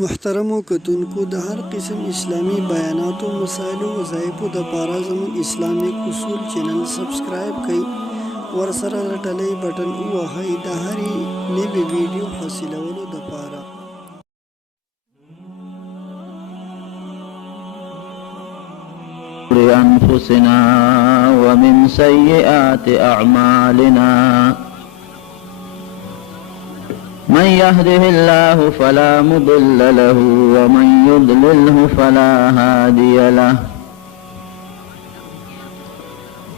محترمو کتونکو د هر قسم اسلامی بیاناتو مسایلو وظایفو د پاره زموږ اسلامیک اصول چینل سبسکرایب کړئ ورسره رټلې بټن ووهئ د هرې نوې ویډیو حاصلولو دپاره. أنفسنا ومن سيئات أعمالنا من يهده الله فلا مضل له ومن يضلله فلا هادي له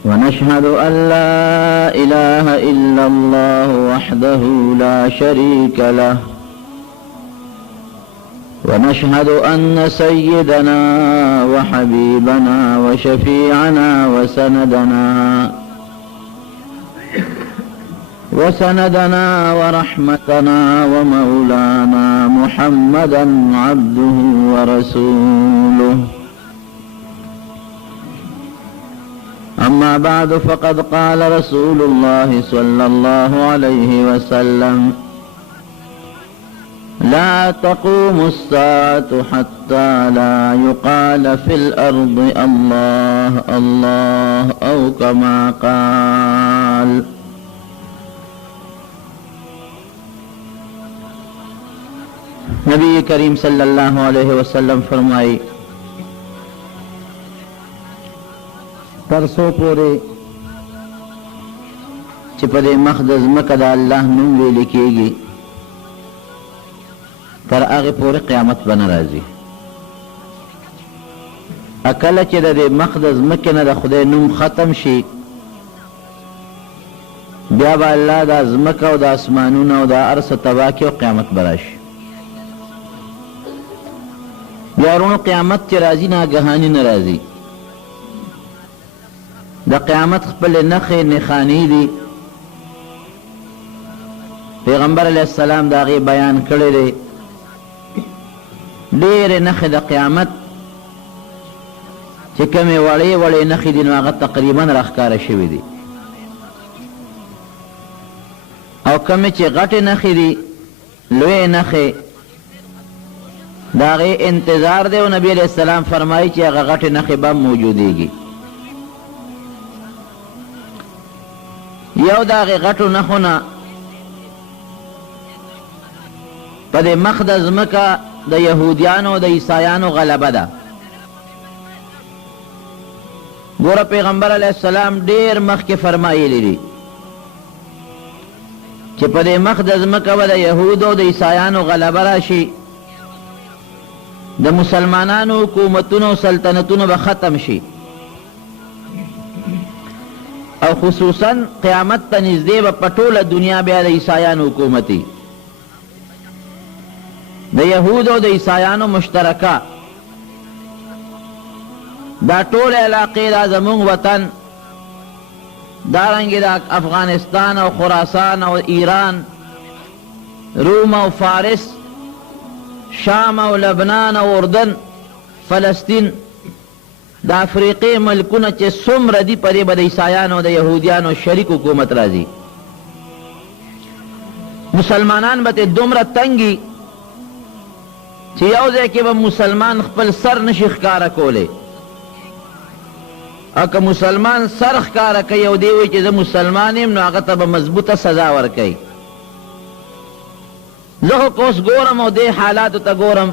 ونشهد أن لا إله إلا الله وحده لا شريك له ونشهد أن سيدنا وحبيبنا وشفيعنا وسندنا ورحمتنا ومولانا محمدا عبده ورسوله. أما بعد فقد قال رسول الله صلى الله عليه وسلم لا تقوم الساعة حتى لا يقال في الأرض الله الله أو كما قال. نبی کریم صلی اللہ علیہ وسلم فرمائی ترسو پورے چپدے مخدز مکدہ اللہ نم ویلی کیگی تر آغی پورے قیامت بنا رازی. اکل چی دا دے مخدز مکن دا خدای نم ختم شی بیا با اللہ دا زمکہ و دا اسمانون و دا عرص تباکی و قیامت براشی. یارونو قیامت چی رازی ناگهانی نرازی. دا قیامت خپل نخ نخانی دی پیغمبر علیہ السلام دا غی بیان کرده دی دیر نخ دا قیامت چی کمی وڑی وڑی نخی دی نو آغا تقریبا رخکار شوی دی او کمی چی غٹ نخی دی لوی نخی دا غی انتظار دے و نبی علیہ السلام فرمائی چی اگا غٹ نخی بام موجودی گی. یو دا غی غٹو نخونا پا دے مخدز مکا دا یہودیانو دا عیسائیانو غلبہ دا. گورا پیغمبر علیہ السلام دیر مخ کے فرمائی لیلی چی پا دے مخدز مکا و دا یہودو دا عیسائیانو غلبہ راشی دا مسلمانانو حکومتونو سلطنتونو با ختم شی او خصوصا قیامت تا نزدے با پٹول دنیا بیا دا عیسائیانو حکومتی دا یہودو دا عیسائیانو مشترکہ دا طول علاقے دا زمون وطن دارنگی دا افغانستان او خراسان او ایران روم او فارس شام او لبنان او اردن فلسطین دا افریقی ملکونه چه سمر دی پدی با دا عیسائیانو دا یهودیانو شریک حکومت رازی. مسلمانان بات دومره تنگی چه یوزے که با مسلمان خپل سر نشی خکارا کولے اکا مسلمان سر خکارا کئی او دیوی چه دا مسلمانیم نو آغا تا با مضبوط سزا ورکی. زخو کوس گورم او دے حالاتو تا گورم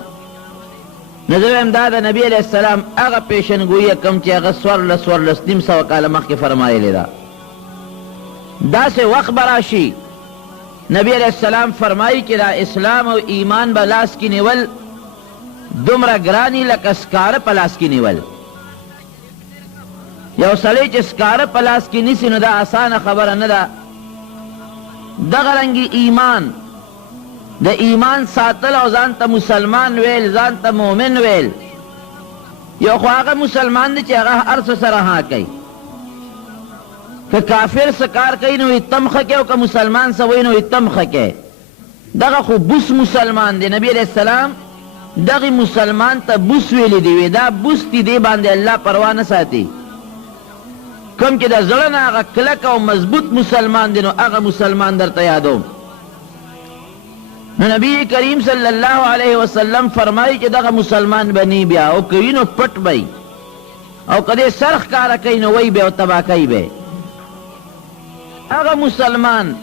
نظر امدادا نبی علیہ السلام اغا پیشنگوئی کم چی اغا سورلس نیم سو کالا مخ کے فرمائے لیدا دا سے وقت براشی نبی علیہ السلام فرمائی کہ دا اسلام و ایمان بلاس کی نیول دمرا گرانی لکسکار پلاس کی نیول. یو سلی چی سکار پلاس کی نیسی نو دا آسان خبر ندا دا غرنگی ایمان دا ایمان ساتل او ځان ته مسلمان ویل ځان ته مومن ویل یو خو هغه مسلمان دی چې هغه هر څه سره ها کوي که کافر څه کار کوي نو تم ښه کوي او که مسلمان څه وایي نو تم ښه کوي. دغه خو بوس مسلمان دی. نبی علیہ السلام دغه مسلمان ته بوس ویلی دی وی دا بوس دی دی باندې الله پروا نه ساتي. کم چې د زړه نه هغه کلک او مضبوط مسلمان دی نو هغه مسلمان درته یادوم. نو نبی کریم صلی اللہ علیہ وسلم فرمائی چې دغه مسلمان بنی بیا او کوي نو پټ بی او کدی سرخ کارا کوي نو وی بی او تبا کوي بی. هغه مسلمان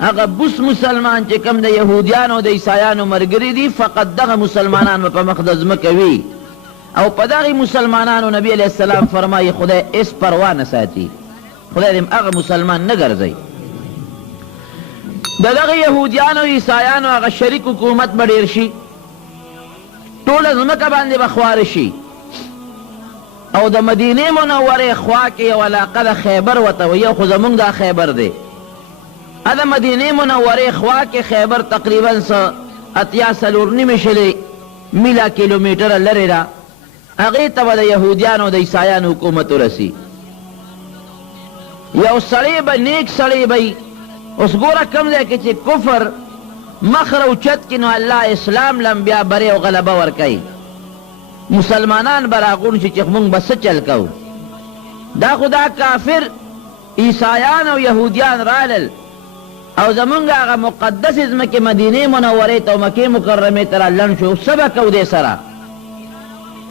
هغه بوس مسلمان چې کم د یهودیانو د عیسایانو مرګري دي فقط دغه مسلمانان په مقدس مکوي او په دغه مسلمانانو نبی علیہ السلام فرمایي خدای اس پروا نه ساتي، خدای دې هغه مسلمان نه ګرځي. دغه یهودیانو عیسایانو هغه شریک حکومت به ډیر شي، ټوله ځمکه باندې به خوار شي او د مدینې منورې خوا کې یو علاقه د خیبر ورته وایي، خو زمونږ دا خیبر دی. د مدینې منورې خوا کې خیبر تقریبا اتیا څلور نیمې شلې میله کیلومیټره لرې ده، هغې ته به د یهودیانو د عیسایانو حکومت ورسي. یو سړی به نیک سړی به اوس ګوره کوم ځای کې چې کفر مخ راوچت کړي نو الله اسلام لم بیا برې او غلبه ورکوي. مسلمانان به راغون شي چې موږ به څه چل کوو. دا خو دا کافر عیسایان او یهودیان رالل او زمونږ هغه مقدس ځمکې مدینې منورې ته او مکې مکرمې ته رالن شو، څه به کوو دې سره؟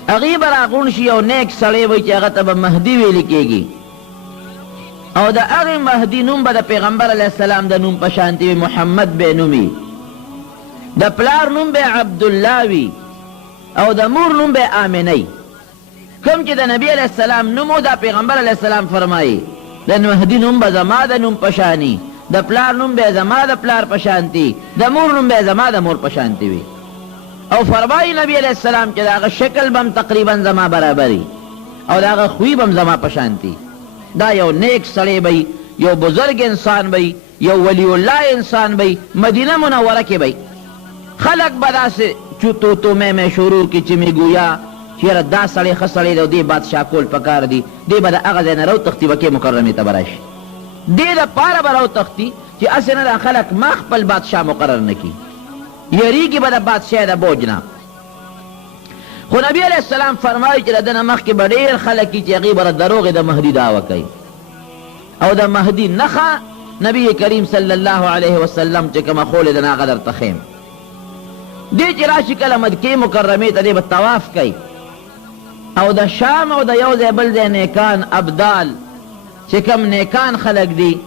هغې به راغون شي یو نیک سړی وایي چې هغه ته به مهدي ویلې کېږي او د هغې مهدي نوم به د پیغمبر علیه السلام د نوم په شانتې وي، محمد به نوم وي، د پلار نوم به عبدالله وي او د مور نوم به آمنی. کوم چې د نبی علیه السلام نوم و دا پیغمبر علیه السلام فرمایي د مهدي نوم به زما د نوم په شاني، د پلار نوم به زما د پلار په شانتي، د مور نوم به زما د مور په شانتي وي. او فرمایي نبی علیه السلام چې د هغه شکل به هم تقریبا زما برابري او د هغه خوی به هم زما په شانتي. دا یو نیک سړی به یو بزرگ انسان به یو ولی الله انسان به مدینه منوره کې به خلق به داسې تو میں شروع کی چې می گویا چیرې دا سړی ښه سړی دی او دې بادشاه کول پکار دی، دې به د هغه ځای نه راوتښتي مکې مکرمې ته به راشي. دې دپاره به راوتښتي چې هسې نه دا خلک ما خپل بادشاه مقرر نه کړي، یریږي به د بادشاه د بوج نه. خو نبی علیہ السلام فرمایي چې د ده نه مخکې به ډېر خلک چې هغې به د دروغې د مهدي دعوه کوي او د مهدي نښه نبی کریم صلی الله علیه وسلم چې کومه خولې ده نه هغه درته ښیم. دې چې راشي کله مکې مکرمې ته دې به طواف کوي او د شام او د یو ځای بل ځای نیکان ابدال چې کوم نیکان خلک دي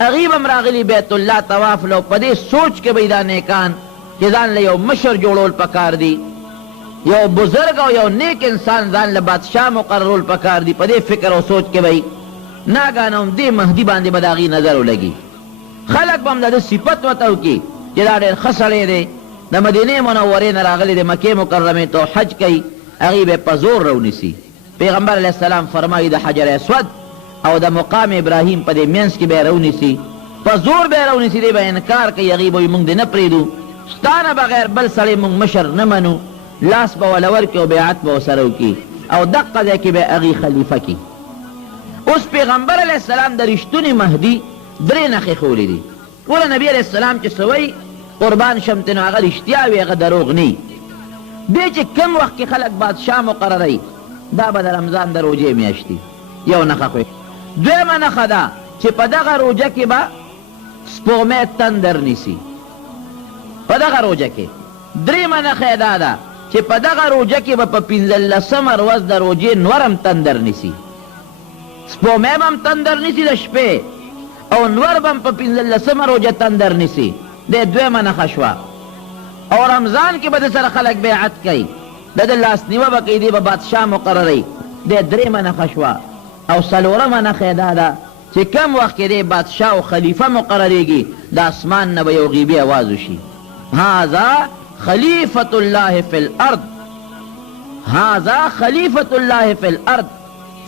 هغې به هم راغلي بیت الله طواف له په دې سوچ کې به دا نیکان چې ځان له یو مشر جوړول پکار دي، یو بزرگ او یو نیک انسان ځان له بادشاه مقررول پکار دي، په دې فکر او سوچ کې به ناګانه هم دې مهدي باندې به د هغې نظر ولګي. خلک به هم د ده صفت ورته وکړي چې دا ډېر ښه سړی دی، د مدینې منورې نه راغلی د مکې مکرمې ته حج کوي، هغې به په زور راونیسي. پیغمبر علیه السلام فرمایي د حجر اسود او د مقام ابراهیم په دې منځ کې به یې راونیسي، په زور به یې راونیسي، دی به انکار کوي، هغې به وایي موږ دې نه پرېږدو، ستا نه بغیر بل سړی موږ مشر نه منو، لاس به وله ورکړي او بیعت به ورسره وکړي او دقه ځای کې به هغې خلیفه کړي. اوس پیغمبر علیه السلام د رښتونې مهدي درې نښې ښولې دي. ګوره نبي علیه السلام چې څه وایي قربان شم ته نو هغه رښتیا وي، هغه دروغ نه. بیا چې کم وخت کې خلک بادشاه مقرروي دا به د رمضان د روژې میاشتې یو نښه خو. دویمه نښه ده چې په دغه روژه کې به سپوږمۍ تندر نیسي، په دغه روژه کې. درېیمه نښه دا ده چې په دغه روژه کې به په 15مه ورځ د روژې نور هم تندر نیسي، سپوږمۍ به هم تندر نیسي د شپې او نور به هم په 15مه روژه تندر نیسي. د دویمه نښه شوه. او رمضان کې به د سره خلک بیعت کوي، د ده لاسنیوه به کوي، دی به بادشاه مقرروي. د درېیمه نښه شوه. او څلورمه نښه دا ده چې کم وخت کې دی بادشاه او خلیفه مقرریږي د اسمان نه به یو غیبي اواز وشي، هذا خلیفة الله فی الارض، هذا خلیفة الله فی الارض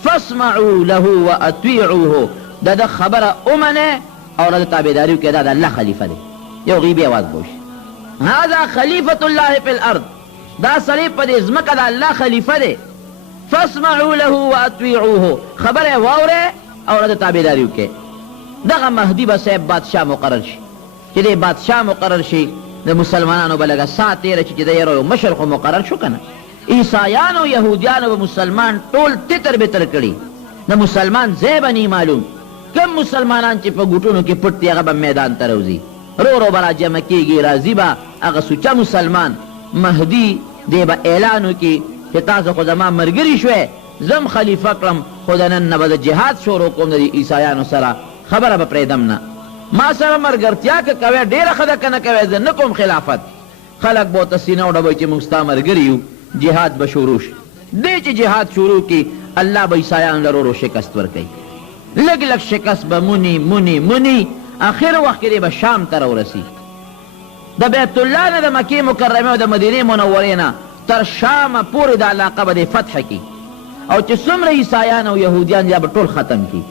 فاسمعوا له واطیعوه. د ده خبره ومنئ او د تابعداري وکړئ، دا د الله خلیفه دی. یو غیبي اواز به وشي، هذا خلیفة الله فی الارض، دا سړی په دې ځمکه د الله خلیفه دی. فاسمعوا له واطیعوه، خبره یې واورئ او د تابعداري وکړئ. دغه مهدي به صاحب بادشاه مقرر شي. چې دی بادشاه مقرر شي د مسلمانانو به لږه ساعت تېره چې د یو مشر خو مقرر شو که نه. عیسایانو یهودیانو به مسلمان ټول تتر بتر کړي، د مسلمان ځای به نه معلوم. کم مسلمانان چې په ګوټونو کې پټ دي هغه به میدان ته راوځي، رو رو برا جمع کیږي راځي به هغه سوچه مسلمان مهدي دی به اعلان وکړي چې تاسو خو زما ملګري شوئ زم خلیفه کړم خو د نن نه به د جهاد شروع کوم د عیسایانو سره خبره به پرېږدم نه ما سره ملګرتیا که کوئ ډېره ښه ده که نه کوئ زه نه کوم خلافت خلک به ورته سینه وډبوي چې موږ ستا ملګري یو جهاد به شروع شي دی چې جهاد شروع کړي الله به عیسایانو له ورو شکست ورکوي لږ لږ شکست به مني آخر وخت کې به شام ته راورسي د بیت الله نه د مکې مکرمې او د مدینې منورې نه تر شامه پورې د علاقه به دی فتح کړي او چې څومره عیسایان او یهودیان یا به ټول ختم کړي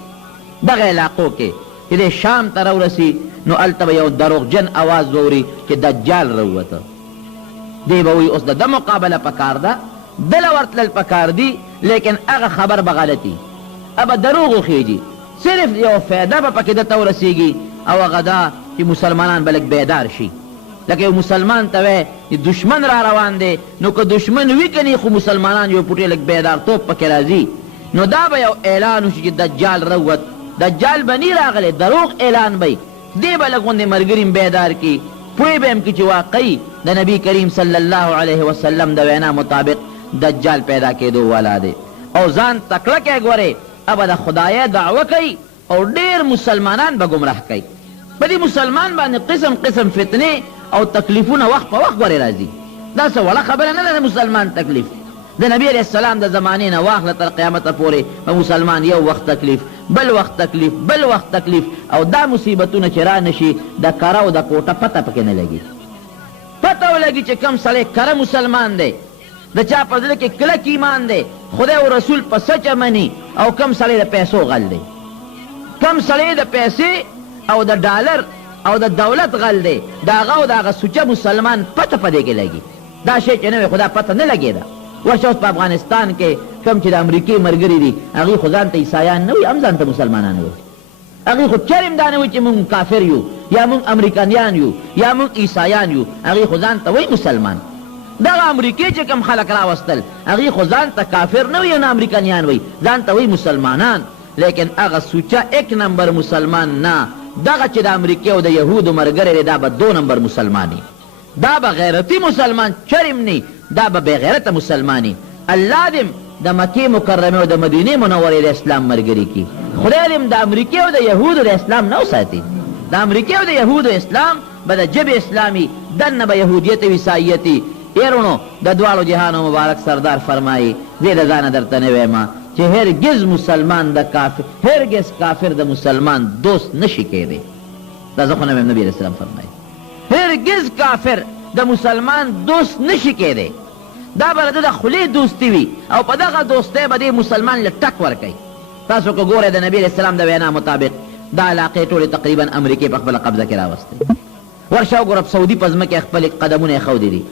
دغه علاقو کې چې دی شام ته راورسي نو هلته به یو دروغجن اواز واوري چې دجال راووته دی به وایي اوس د ده مقابله پکار ده دله ورتلل پکار دي لیکن هغه خبر به غلطي به دروغ وخیږي صرف یو فایده به پکې دته ورسیږي او هغه دا چې مسلمانان به لږ بیدار شي لکه یو مسلمان ته وی دشمن را روان دی نو که دشمن وي کنی خو مسلمانان یو پوټې لږ بیدارتوب پکې راځي نو دا به یو اعلان وشي چې دجال راووت دجال به نی راغلی دروغ اعلان به دی به لږ غوندې ملګري بیدار کړي پوی به هم کړي چې واقعي د نبی کریم صلی الله علیه وسلم د وینا مطابق دجال پیدا کېدو والا دی او ځان تکړه کې ګورې ابه د خدای دعوه کوي او ډېر مسلمانان به ګمراه کوي په دې مسلمان باندې قسم قسم فتنې او تکلیفونه وخت په وخت ورې راځي دا څه وړه خبره نه ده د مسلمان تکلیف د نبی علیه السلام د زمانې نه واخله تر قیامته پورې په مسلمان یو وخت تکلیف بل وخت تکلیف بل وخت تکلیف او دا مصیبتونه چې را نشي د کره او د کوټه پته پکې نه لګي پته ولګي چې کم سړی کره مسلمان دی د چا په زړه کې کلک ایمان دی خدای او رسول په سچه مني او کم سړی د پیسو غل دی کم سړی د پیسې او د ډالر او د دولت غل دی د هغه او د هغه سوچه مسلمان پته په دې کې لګي دا شی چې نه وي خو دا پته نه لګېده ورشه اوس په افغانستان کې کم چې د امریکې ملګري دي هغوی خو ځان ته عیسایان نه وي هم ځان ته مسلمانان وي هغوی خو چرم دا نه وي چې مونږ کافر یو یا مونږ امریکانیان یو یا مونږ عیسایان یو هغوی خو ځان ته وایي مسلمان دغه امریکې چې کم خلک راوستل هغوی خو ځان ته کافر نه وي نه امریکانیان وي ځان ته وایي مسلمانان لیکن هغه سوچه ایک نمبر مسلمان نه دغه چې د امریکې او د یهودو ملګری دی دا به 2 نمبر مسلمانی دا به غیرتي مسلمان چرم نی دا به بغیرته مسلمانی الله دې د مکې مکرمې او د مدینې منورې د اسلام ملګري کي خدای دې د امریکې او د یهودو د اسلام نه وساتي د امریکې او د یهودو اسلام به د ژبې اسلامي دننه به یهودیت او عیساییتي ایرونو د دواړو جهانو مبارک سردار فرمایي زه د ځانه درته نه وایم چې هرگز مسلمان د کافر هرگز کافر د مسلمان دوست نشي کېدی دا زه خو نه وایم نبي علیه السلام فرمایي هرگز کافر د مسلمان دوست نشي کېدی دا به د خولې دوستي وي او په دغه دوستۍ به دې مسلمان له ټک ورکوي تاسو که ګورئ د نبي علیه السلام د وینا مطابق دا علاقې ټولې تقریبا امریکې په خپله قبضه کې راوستې ورشه وګوره په سعودي په ځمکې خپلې قدمونه یې ښودي دي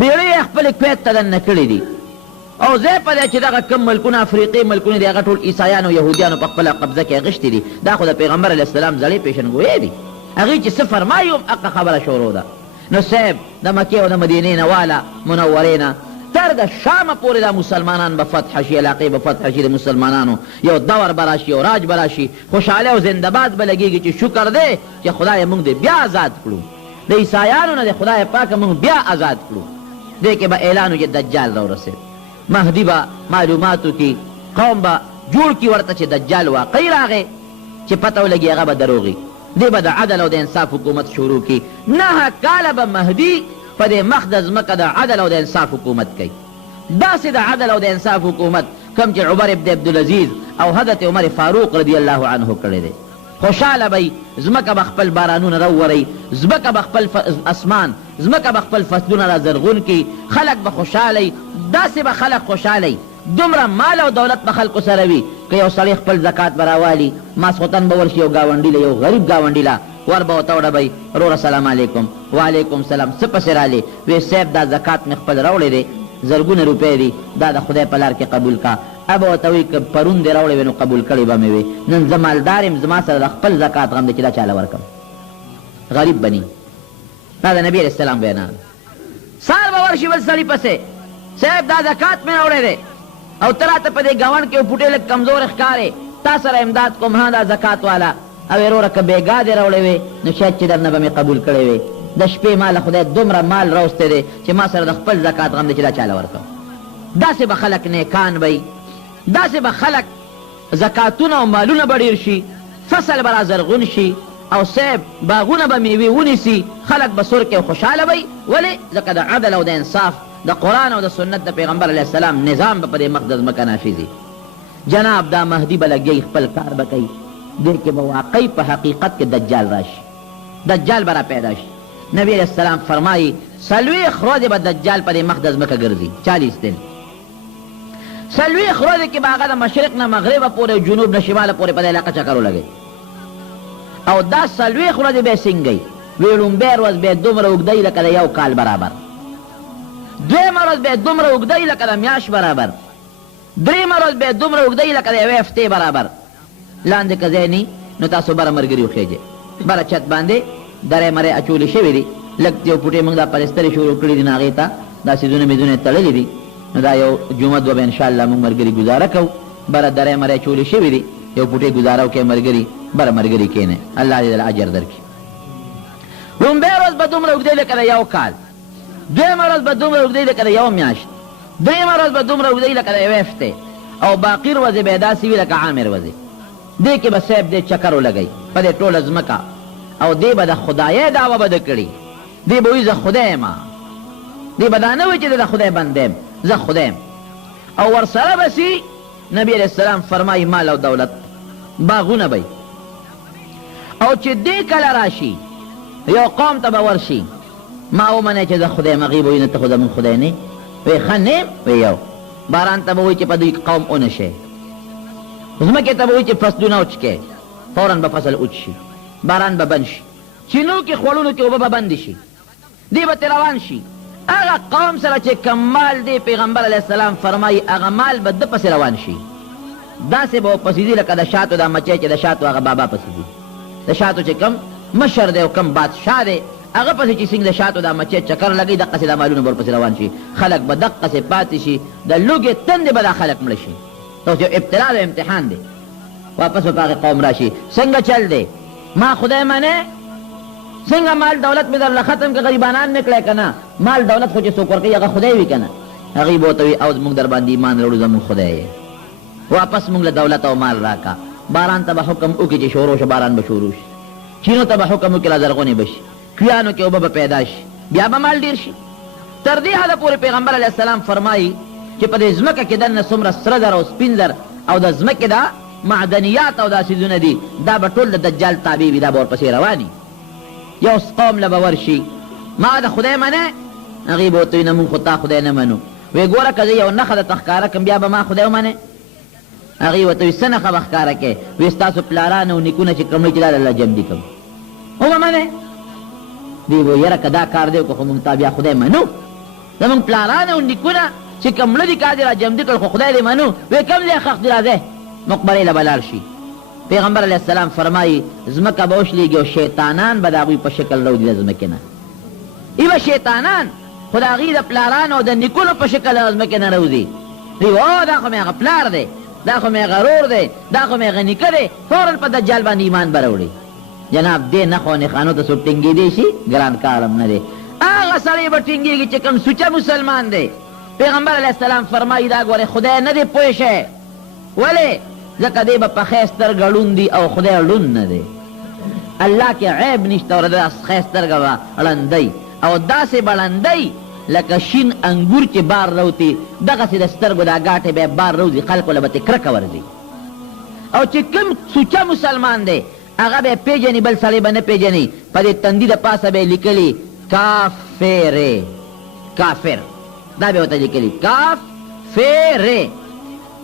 بیړۍ یې خپلې کویت ته دننه کړي دي او ځای په دی چې دغه کم ملکونه افریقې ملکونه دي هغه ټول عیسایانو یهودیانو په خپله قبضه کې اخیستي دي دا خو د پیغمبر علیه السلام زړې پیشنګویې دي هغوی چې څه فرمایي هم حقه خبره شروع ده نو صاحب د مکې او د مدینې نه واله منورې نه تر د شامه پورې دا مسلمانان به فتح شي علاقې به فتح شي د مسلمانانو یو دور به راشي یو راج به راشي خوشحالۍ او زندهباد به لګېږي چې شکر دی چې خدای موږ دې بیا آزاد کړو د عیسایانو نه د خدای پاکه موږ بیا آزاد کړو دې کې به اعلان و چې دجال راورسېد مهدي به معلوماتو کې قوم به جوړ کړي ورته چې دجال واقعي راغی چې پته ولګي هغه به دروغي دی به د عدل او د انصاف حکومت شروع کی 9 کاله به مهدي په دې مخ د ځمکه د عدل او د انصاف حکومت کوي داسې د عدل او د انصاف حکومت کم چې عمر ابن عبدالعزیز او حضرت عمر فاروق رضی الله عنه کړی دی خوشحاله به ځمکه به خپل بارانونه راوورئ ځمکه به خپل اسمان ځمکه به خپل فصلونه را زرغون کړي خلک به خوشحاله داسې به خلک خوشحاله دومره مال او دولت به خلکو سره وي که یو سړی خپل زکات به راوالي ماسخوتن به ورشي یو ګاونډي له یو غریب ګاونډي له ور به ورته وډبئ وروره سلام علیکم وعلیکم سلام څه پسې رالې وی صاحب دا زکات مې خپل راوړی دی زرګونه روپۍ دي دا د خدای په لار کې قبول کا ابه ورته وایي که پرون دې راوړی وی نو قبول کړی به مې وي نن زه مالدار یم زما سره د خپل زکات غم دی چې دا چاله ورکړم غریب بني دا د نبي علیه السلام وینا سهار به ورشي بل سړي پسې صاحب دا زکات مې راوړی دی او ته راته په دې ګاونډ کې پوټې لږ کمزور ښکارې تا سره امداد کوم ها دا زکات والا او وروره که بېګا دې راوړی وې نو شاید چې در نه به مې قبول کړی وې د شپې ماله خدای دومره مال راوستی دی چې ما سره د خپل زکات غم دی چې دا چاله ورکړم داسې به خلک نیکان وی داسې به خلک زکاتونه او مالونه به ډېر شي فصل به را زرغون شي او صاحب باغونه به میوې ونیسي خلک به سرکې او خوشحاله وی ولې ځکه د عدل او د انصاف د قرآن او د سنت د پیغمبر علیه السلام نظام به په دې مقدس مکه نافظي جناب دا مهدي به لګي خپل کار به کوي دې کې به واقعي په حقیقت کې دجال راشي دجال به را پیدا شي نبی علیه السلام فرمایي 40 ورځې به دجال په دې مقدس مکه ګرځي 40 دن 40 ورځې کې به هغه د مشرق نه مغربه پورې جنوب نه شماله پورې په دې علاقه چکر ولګوي او دا 40 ورځې به یې څنګه وي لومبۍ ورځ به یې دومره اوږدی لکه د یو کال برابر دویمه ورځ به یې دومره اوږدی لکه د میاشت برابر دریمه ورځ به یې دومره اوږدی لکه د یوې هفتې برابر لاندې که ځای نه نو تاسو بره ملګري وخیږئ بره چت باندې درې مرې اچولې شوي دي لږ یو پوټې موږ دا پلسترې شروع کړي دي نو هغې ته دا څیزونه میزونه یې تړلي دي نو دا یو جمعه دوه به انشاءالله موږ ملګري ګزاره کوو بره درې مرې اچولې شوي دي یو پوټې ګزاره وکړئ ملګري بره ملګري کښېنئ الله دې دله اجر درکړي لومبۍ ورځ به دومره اوږدی لکه د یو کال دویمه ورځ به دومره اوږدی لکه د یو میاشت دریمه ورځ به دومره اوږدی لکه د یوې هفتې او باقي ورځې به یې داسې وي لکه عامر ورځې دې کې به صاحب دې چکر ولګئ په دې ټوله ځمکه او دې به د خدایۍ دعوه به ده کړي دې به وایي زه خدای یم دې به دا نه وایي چې د خدای بنده یم زه خدای یم او ورسره به سي نبي علیه السلام فرمایي مال او دولت باغونه به او چې دې کله راشي یو قوم ته به ورشي ما ومنئ چې زه خدای یم هغې به وایي نه ته خو زمونږ خدای نه وی ښه نه وی یو باران ته به وایي چې په دوی قوم ونشئ ځمکې ته به وایي چې فصلونه وچکئ فورا به فصل وچ شي باران به بند شي چینو کې خوړونو کې اوبه به بندې شي دی به ترې روان شي هغه قوم سره چې کم مال دی پیغمبر علیه السلام فرمایي هغه مال به ده پسې روان شي داسې به ورپسې ځي لکه د شاتو دا مچۍ چې د شاتو هغه بابا پسې ځي د شاتو چې کم مشر دی او کم بادشاه دی هغه پسې چې څنګه د شاتو دا مچۍ چکر لګوي دقسې دا مالونه به ورپسې روان شي خلک به دقسې پاتې شي د لوږې تندې به دا خلک مړه شي اوس یو ابتلا د امتحان دی واپس به په هغې قوم راشي څنګه چل دی ما خدای منې څنګه مال دولت مې درله ختم که غریبانان مې کړی که نه مال دولت خو چې څوک ورکوي هغه خدای وي که نه هغوی به ورته وي او موږ در باندې ایمان راوړو زموږ خدای یې واپس موږ له دولت او مال راکه باران ته به حکم وکړي چې شروع شو باران به شروع شي چینو ته به حکم وکړي را زرغونې به شي کویانو کې اوبه به پیدا شي بیا به مال ډېر شي تر دې حده پورې پیغمبر علیه السلام فرمایي چې په دې ځمکه کې دننه څومره سره زر او سپین زر او د ځمکې دا معدنیات او دا څیزونه دي دا به ټول د دجال تابع وي دا به ورپسې رواني یو قوم له به ورشي ما د خدای منې هغې به ورته وي نه مونږ خو تا خدای نه منو وی ګوره که زه یو نښه درته ښکاره کړم بیا به ما خدای ومنې هغې ورته وي څه نښه به ښکاره کړې وی ستاسو پلاران او نیکونه چې کوم چې دا د الله جمدي کوم وبه منې دی به یاره که دا کار دی خو مونږ تا بیا خدای منو زمونږ پلاران او نیکونه چې کوم مړه دي کار دې را جمدي کړ خو خدای دې منو وی کوم ځای ښخ دي راځئ مقبرې له به لاړ شي پیغمبر علیه السلام فرمایي ځمکه به وشلېږي او شیطانان به د هغوی په شکل راوځي د ځمکې نه ای به شیطانان خو د هغې د پلارانو او د نیکونو په شکل د ځمکې نه راوځي دوی او دا خو مې هغه پلار دی دا خو مې هغه رور دی دا خو مې هغه نیکه دی فورا په دجال باندې ایمان به راوړي جناب دې نښو نښانو ته څوک ټینګېدی شي ګران کارم نه دی هغه سړی به ټینګېږي چې کوم سوچه مسلمان دی پیغمبر علیه السلام فرمایي دا ګورې خدای نه دی پوه شی ولې ځکه دی به په ښی سترګه ړوند دي او خدای ړوند نه دی الله کې عیب نشته او د ښی سترګه به ړندی او داسې به ړندی لکه شین انګور چې بار روتي دغسې د سترګو دا ګاټې به بار روځي خلکو له به ترې کرکه ورځي او چې کوم سوچه مسلمان دی هغه به یې پېژني بل سړی به نه پېژني په دې تندي د پاسه به یې لیکلي کافرې کافر دا به یې ورته لیکلي کافرې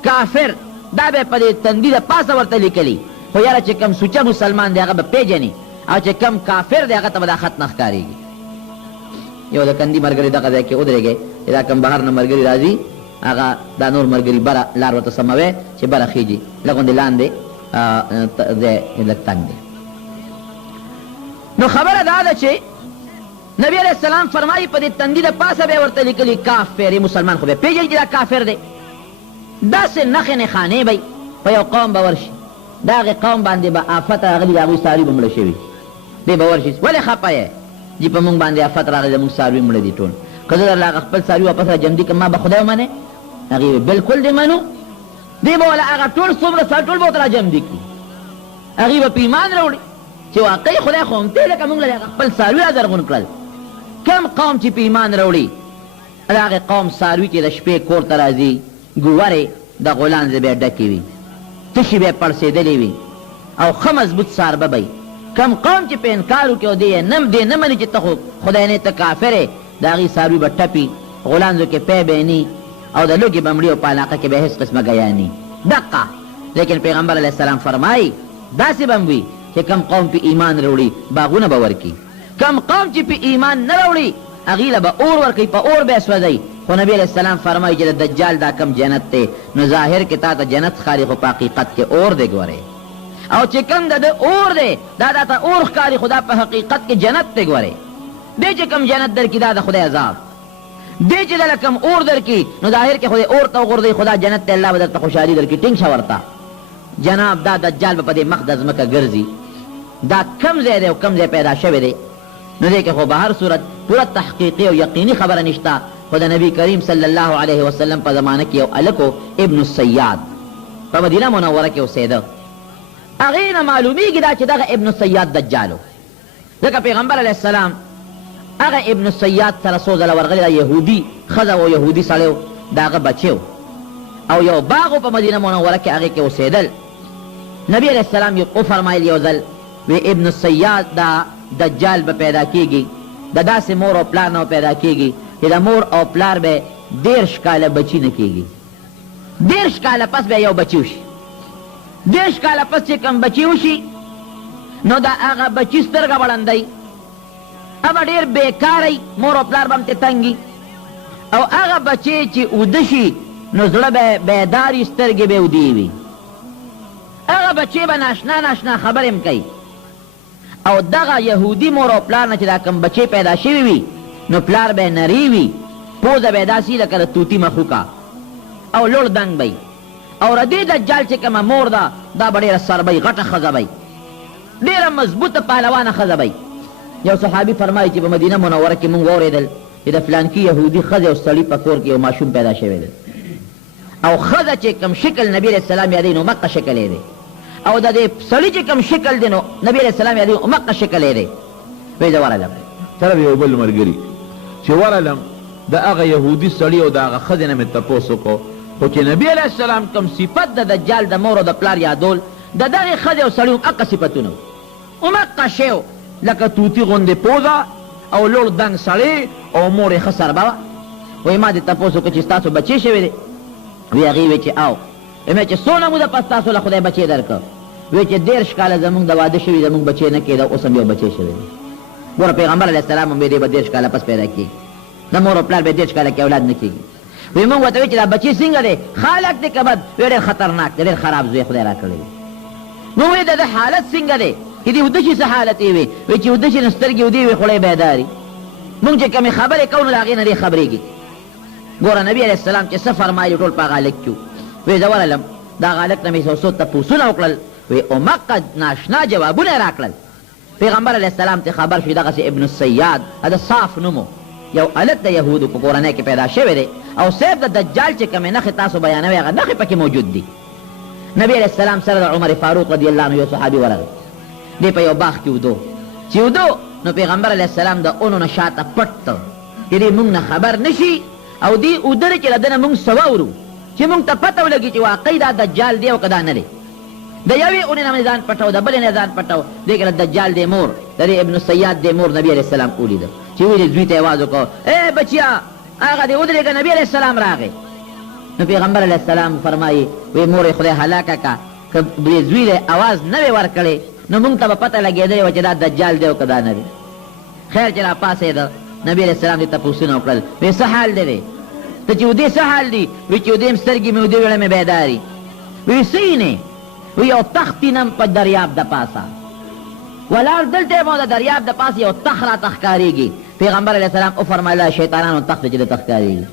کافر دا به په دې تندي د پاسه ورته لیکلي خو یاره چې کم سوچه مسلمان دی هغه به پېژني او چې کم کافر دی هغه ته به دا خط نه ښکارېږي یو د کندي ملګري دغه ځای کې ودرېږئ چې دا کم بهر نه ملګري راځي هغه دا نور ملګري بره لار ورته سموئ چې بره خیږي لږ غوندې لاندې ځای لږ تنګ دی نو خبره دا ده چې نبی علیه السلام فرمایي په دې تندي د پاسه به یې ورته لیکلي کافر مسلمان خو به پېژني چې دا کافر دی داسې نښې نښانې به په یو قوم به ورشي دا هغې قوم باندې به آفت راغلي د هغوی څاروي به مړه شوي دی به ورشي ولې خفه یې چې په موږ باندې آفت راغلی زموږ څاروي مړه دي ټول که زه درله هغه خپل څاروي واپس را جمدي کړم ما به خدای ومنې هغې ویل بلکل دې منو دی به وله هغه ټول څومره څاروي ټول به ورته را جمدي کړي هغې به په ایمان راوړي چې واقعي خدای خو همتې لکه موږ له هغه خپل څاروي را زرغون کړل کم قوم چې په ایمان راوړي د هغې قوم څاروي چې د شپې کور ته راځي ګورې د غولانځې به یې ډکې وي تشي به یې پړسېدلې وي او ښه مضبوط څاربه به کم قوم چې په انکار وکړي او دی نه مني چې ته خو خدای نه ته کافر یې د هغې څاروي به ټپي غولانځو کې پی به یې او د لوږې به مړي او په علاقه کې به هېڅ قسمه ګیا ني دقه لیکن پیغمبر علیه السلام فرمایي داسې به هم وي چې کم قوم په ایمان راوړي باغونه به ورکي کم قوم چې په ایمان نه راوړي هغې له به اور ورکوي په اور به یې سوځوي خو نبي علیه السلام فرمایي چې د دجال دا کم جنت دی نو ظاهر کې تا ته جنت ښکاري خو په حقیقت کې اور دی ګورې او چې کم د اور دی دا ته اور ښکاري خو دا په حقیقت کې جنت دی ګورې دی چې کم جنت درکړي دا د خدای عذاب دی چې دله کم اور درکړي نو ظاهر کې خدای اور ته وغورځوي خو دا جنت دی الله به درته خوشحالي درکړي ټینګ شه ورته جناب دا دجال به په دې مخ د ځمکه ګرځي دا کم ځای دی او کم ځای پیدا شوی دی نو دی کې خو به هر صورت پوره تحقیقي او یقیني خبره نشته خو د نبی کریم صلی الله علیه وسلم په زمانه کې یو هلک ابن السیاد په مدینه منوره کې اوسېده هغې نه معلومیږي دا چې دغه ابن السیاد دجال و ځکه پیغمبر علیه السلام هغه ابن السیاد سره څو ځله ورغلی دا یهودي ښځه و یهودي سړی و د هغه بچی و او یو باغ په مدینه منوره کې هغې کې اوسېدل نبی علیه السلام یې وفرمایل یو ځل وی ابن السیاد دا دجال به پیدا کیږي د داسې مور او پلار نه پیدا کیږي چې د مور او پلار به 10 کاله بچي نه کیږي 10 کاله پس به یو بچي وشي 10 کاله پس چې کوم بچي وشي نو د هغه بچي سترګه بړندی ابه ډېر بېکاری مور او پلار به هم ترې تنګي او هغه بچی چې اوده شي نو زړه به بیداري سترګې به اودې وي هغه بچی به ناشنا خبرې هم کوي او دغه یهودي مور او پلار نه چې دا کوم بچی پیدا شوي وي نو پلار به نری وي پوزه به یې داسې لکه د توتي مخوکه او لوړ دنګ به او د دې دجال چې کومه مور ده دا به ډېره سربی غټه ښځه به ډېره مضبوطه پهلوانه ښځه به یو صحابي فرمایي چې په مدینه منوره کې مونږ واورېدل چې د فلانکي یهودي ښځې او سړي په کور کې یو ماشوم پیدا شوی دی او ښځه چې کوم شکل نبي علیه السلام یادوي نو مقه شکل یې دی او د دې سړي چې کوم شکل دی نو نبي علیه السلام یادوي مقه شکل یې دی وایي زه ورغلم سره یو بل ملګري چې ورغلم د هغه یهودي سړي او د هغه ښځې نه مې تپوس وکړو خو چې نبي علیه السلام کوم صفت د دجال د مور او د پلار یادول د دغې ښځې او سړي هم هغه صفتونه و همغه شی و لکه توتي غوندې پوزه او لوړ دنګ سړی او مور یې ښه سربه وه وایي ما دې تپوس وکړو چې ستاسو بچی شوی دی وی هغې وی چې او وی چې څونه موده پس تاسو له خدای بچی درکړه وی چې 10 کاله زمونږ د واده شوي زمونږ بچی نه کېده اوس هم یو بچی شوی دی ګوره پیغمبر علیه السلام هم وی دی به 10 کاله پس پیدا کېږي د مور او پلار به 10 کاله کې اولاد نه کېږي وی مونږ ورته وی چې دا بچی څنګه دی خالق دی که بد وی ډېر خطرناک دی ډېر خراب زوی خدای را کړی دی نو وی د ده حالت څنګه دی چې دې اوده شي څه حالت یې وي وی چې اوده شي نو سترګې اودې وي خوله یې بیداري مونږ چې کومې خبرې کوو نو د هغې نه دې خبرېږي ګوره نبي علیه السلام چې څه فرمایي ټول په هغه هلک کې وی زه ورغلم دا هغه هلک نه مې څو تپوسونه وکړل وی همغه ناشنا جوابونه یې راکړل پیغمبر علیه السلام ته خبر شو دغسې ابن السیاد د صاف نومو یو هلک د یهودو په کورنۍ کې پیدا شوی دی او صرف د دجال چې کومې نښې تاسو بیانوئ هغه نښې پکې موجود دي نبي علیه السلام سره د عمر فاروق رضی الله عنه یو صحابي ورغی دی په یو باغ کې ودو چې ودو نو پیغمبر علیه السلام د اونو نه شاته پټ چې دې مونږ نه خبر نه شي او دې ودرې چې له ده نه مونږ څه واورو چې مونږ ته پته ولګي چې واقعي دا دجال دی او که دا نه دی د یوې اونې نه مې ځان پټو د بلې نه ځان پټو دې کې دجال دی مور د دې ابن سیاد دی مور نبي علیه السلام ولیده چې ویلې زوی ته یې اواز وکړو ای بچیا هغه دې ودرېږه نبي علیه السلام راغی نو پیغمبر علیه السلام فرمایي وی مور یې خدای هلاکه که که دې زوی دی اواز نه وی ورکړې نو مونږ ته به پته لګېدلې وه چې دا دجال دی او که دا نه دی خیر چې را پاسېده نبي علیه السلام دې تپوسونه وکړل وی څه حال دی ته چې ودې څه حال دی وی چې ودې م سترګې مې ودې ویړه مې بیداري وی څه یې وی یو تخت وینم په دریاب د پاسه ولاړ دلته یم او د دریاب د پاسه یو تخت راته ښکارېږي پیغمبر علیه السلام وفرمایله شیطانانو تخت دی چې د ته ښکارېږي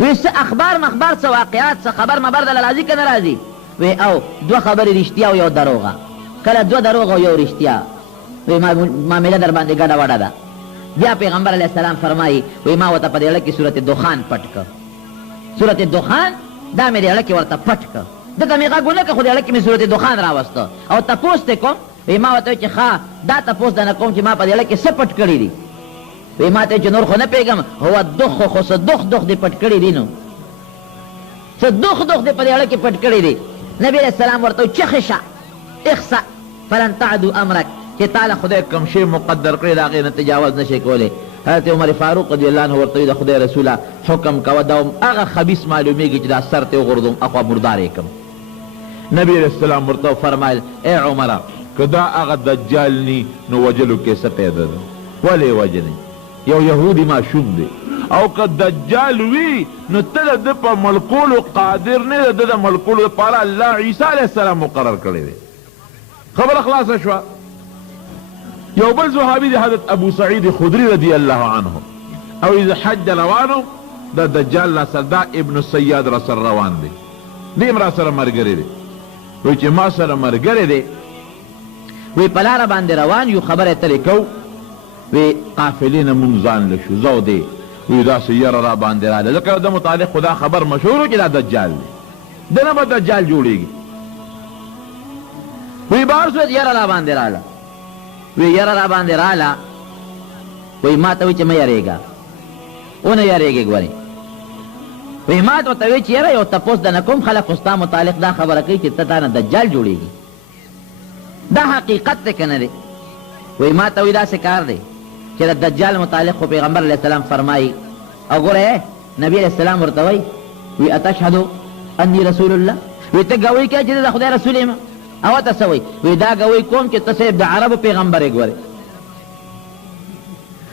وی څه اخبار مخبار څه واقعات څه خبر مبر دله راځي که نه راځي وی او دو خبری رشتیا او یو دروغه، کله دو دروغه او یو رشتیا، وی معامله در باندې ګډه وډه ده. بیا پیغمبر علیه السلام فرمایي وی ما ورته په دې اړه کې سورت دخان پټ کړ، سورت دخان دا مې دې اړه کې ورته پټ کړ، دته مې غږ ونه کړ خو دې اړه کې مې سورت دخان راوسته او تپوس ته کوم، وی ما ورته چې ښه دا تپوس نه کوم چې ما په دې اړه کې څه پټ کړي دي، وی ما ته چې نور خو نه پوهېږم، هو دخ خو څه دخ دې پټ کړي دي، نو څه دخ دې په دې اړه کې پټ کړي دي. نبی علیہ السلام ورته چخې شه اخسا فلن تعدو امرک، چې تعالی خدای کوم شی مقدر کړی د هغې نه تجاوز نشي کولی. حضرت عمر فاروق رضی الله عنه ورته وایي د خدای رسوله حکم کوه دا هغه خبیث معلومیږي چې دا سر ته وغورځوم اخوا مردار یې کړم. نبی علیہ السلام ورته فرمایل ای عمره که دا هغه دجال نی نو وجلو کې څه پیدا ده، ولې وجنې؟ یو یهودي ماشوم دی، او که دجال وي نو ته د ده په ملکولو قادر نه، د ده د ملکولو دپاره الله عیسی علیه السلام مقرر کړی دی. خبره خلاصه شوه. یو بل صحابي دی حضرت ابو سعید خدری رضی الله عنه، او اذا حج روانو د دجال راسره دا ابن سیاد راسره روان دی، دیم راسره ملګری دی. وی چې ما سره ملګری دی، وی په لاره باندې روان یو، خبره ترې کوو، وی قافلې نه مونږ ځان لشو زو دی، وی داسې یره را باندې راله، ځکه د متعلق خدا خبر مشهور و چې دا دجال دی، دنه به دجال جوړېږي. وی بهر صورت یره را باندې راله، وی یره را باندې راله، وی ما ته وی چې مه یریږه، ونه یریږې ګورې، وی ما ته ورته وی چې یره یو تپوس دنه کوم، خلک خو ستا متعلق دا خبره کوي چې ته تا نه دجال جوړېږي، دا حقیقت دی که نه دی؟ وی ما ته وی داسې کار دی چې د دجال متعلق خو پیغمبر علیه السلام فرمایي، او ګوره نبی علیه السلام ورته وی وی اتشهدو انی رسول الله، وی ته ګوی کوې چې د خدای رسول یم، او ته څه وی؟ وی دا ګوی کوم چې ته صاحب د عربو پیغمبر یې ګورې،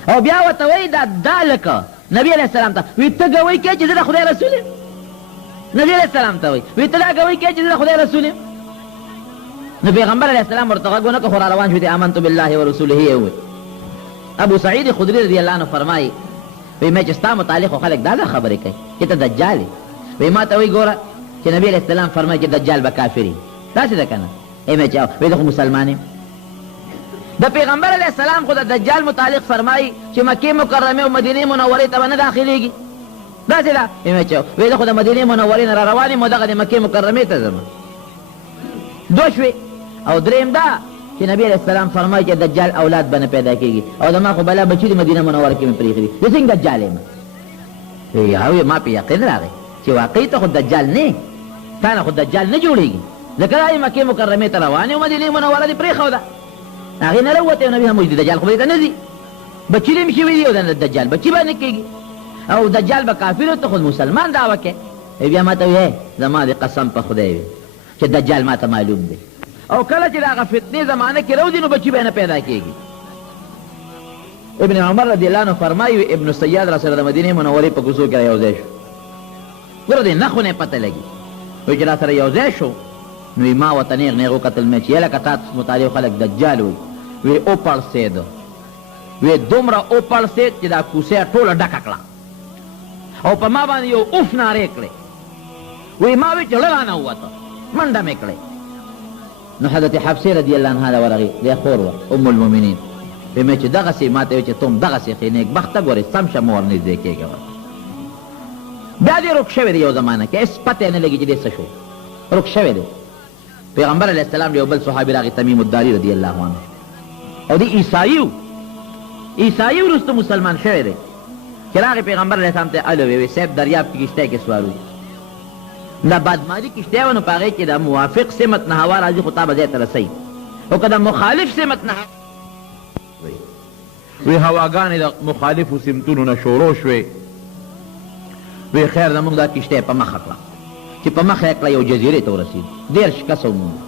او بیا ورته وی دا لکه نبی علیه السلام ته وی ته ګوی کوې چې زه د خدای رسول یم، نبی علیه السلام ته وی ته دا ګوی کوې چې زه د خدای رسول یم. نو پیغمبر علیه السلام ورته غږ ونه کړ، خو را روان شو دی آمنت بالله ورسوله یې وویل. ابو سعید خدری رضی الله عنه فرمایي وی مې چې ستا متعلق خو خلک دا خبرې کوي چې ته دجال یې، وی ما ته وی ګوره چې نبی علیه السلام فرمایي چې دجال به کافر وي، داسې ده که نه؟ مې چې وی زه خو مسلمان یم. د پیغمبر علیه السلام خو د دجال متعلق فرمایي چې مکې مکرمې او مدینې منورې ته به نه داخلېږي، داسې ده؟ مې چې وی زه خو د مدینې منورې نه را روان یم او دغه د مکې مکرمې ته ځم. دو شوې. او دریم دا چې نبی علیه السلام فرمایي چې دجال اولاد به نه پیدا کېږي، او زما خو بلا بچي د مدینه منوره کې مې پرېښي دي، زه څنګه دجال یم؟ هغوی ما په یقین راغی چې واقعي ته خو دجال نه، تا نه خو دجال نه جوړېږي، ځکه دا یې مکې مکرمې ته روان او مدینې منوره دې پرېښوده، هغې نه راووتی او نبي هم وایي دجال خو به دې ته نه ځي، بچي دې هم شوي دي او د دجال بچي به نه کېږي، او دجال به کافر ته خو مسلمان دعوه کوي. بیا ما ته وایي زما د قسم په خدای وي چې دجال ما ته معلوم دی، او کله چې د هغه فتنې زمانه کې راوځي نو بچي به نه پیدا کېږي. ابن عمر رضی الله عنه فرمایي ابن سیاد را سره د مدینې منورې په کوڅو کې را یو ځای شو، ګوره د نښو نه یې پته لګي، وایي چې را سره یو ځای شو، نو ما ورته نیغ نیغ وکتل، مې چې یلکه تا متعلق خلک دجال وایي، وی وپړسېده، وی دومره وپړسېد چې دا کوڅه ټوله ډکه کړه، او په ما باندې یو اوف نارې کړې، وی ما وی چې زړه رانه ووته، منډه مې کړې. نو حضرت حفصه رضی الله عنها دا ورغی، دی خور وه ام المؤمنین، وی مې چې دغسې ما ته وی چې تم دغسې ښې نیک بخته ګورې سم شه مور نږدې کېږه. بیا دې رک شوی دی یو زمانه کې، هېڅ پته یې نه لګي چې دې څه شو، رک شوی دی. پیغمبر علیه السلام یو بل صحابي راغی تمیم الداري رضی الله عنه، او دی عیسائی وروسته مسلمان شوی دی، چې راغی پیغمبر علیه السلام ته الو وی صاحب دریاب کې کښتۍ کې سوارو، دا بادماري کښتۍ وه نو په هغې کې د موافق سمت نه هوا راځي خو تا به ځای ته رسوي، او که د مخالف سمت نه وی هواګانې د مخالفو سمتونو نه شروع شوې، وی خیر زمونږ دا کښتۍ په مخه کړه، چې په مخه یې کړه یو جزیرې ته ورسېد، 13 کسه وموندل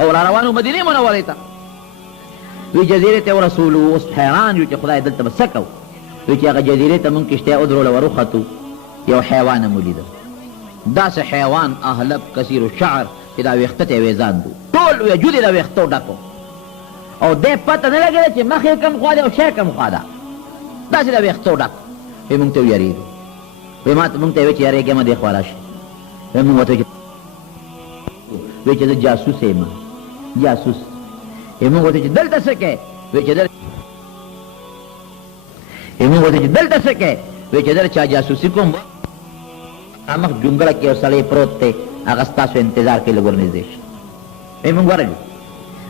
او را روان و مدینې منورې ته. وی جزیرې ته ورسولو، اوس حیران یو چې خدای دلته به څه کوو، وی چې هغه جزیرې ته مونږ کښتۍ ودروله وروختو، یو حیوان مو لیده، داسې حیوان اهلب کثیر الشعر چې دا ویښته ته یې ویزاندو، ټول وجود یې د ویښتو ډکو، او دی پته نه لګېده چې مخ یې کم خوا دی او شی کم خوا ده، داسې د ویښتو ډک. وی مونږ ته ویرېږو، وی مونږ ته یې وی چې یارېږې مه دې خوا راشي، وی مونږ ورته وی چې زه جاسوس یم جاسوس موږ ورته چې دلته څه کوې وی چې موږ ورته چې دلته څه کوې وی چې در چا جاسوسي کوم مخ جونګړه کې یو سړی پروت دی هغه ستاسو انتظار کوي لږ ورنږدې شي وی موږ ورغلو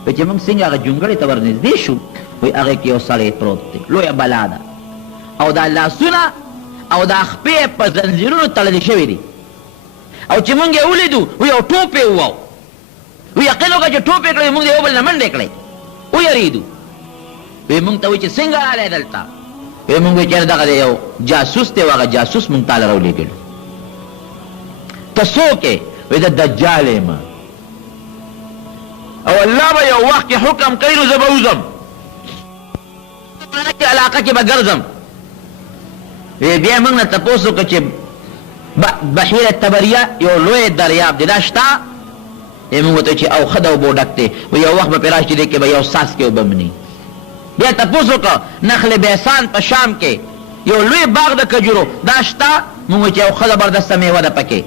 وی چې موږ څنګه هغه جونګړې ته ورنږدې شو وی هغې کې یو سړی پروت دی لویه بلا ده او دا لاسونه او دا خپې په زنځیرونو تړلې شوي دي او چې موږ یې ولیدو وی یو ټوپ یې وواو وی یقین وکړه چې ټوپ یې کړی موږ د یو بل نه منډې کړی ویریدو وی موږ ته وی چې څنګه رالی دلته وی موږ وی چېرې دغه یو جاسوس دی هغه جاسوس موږ تاله راولېږلو ته څوک یې وی د دجال یم او الله به یو وخت کې حکم کوي نو زه به وځم علاقه کې به ګرځم وی بیا موږ نه تپوس وکړه چې بحیره تبریه یو لوی دریاب دی دا شته موږ ورته چې او ښه د اوبو ډک دی و یو وخت به پرې راشي دی کې به یو څاڅکی اوبه مني بیا تپوس وکړه نخل بیسان په شام کې یو لوی باغ د کجورو دا شته موږ چې یو ښه زبردسته میوه ده پکې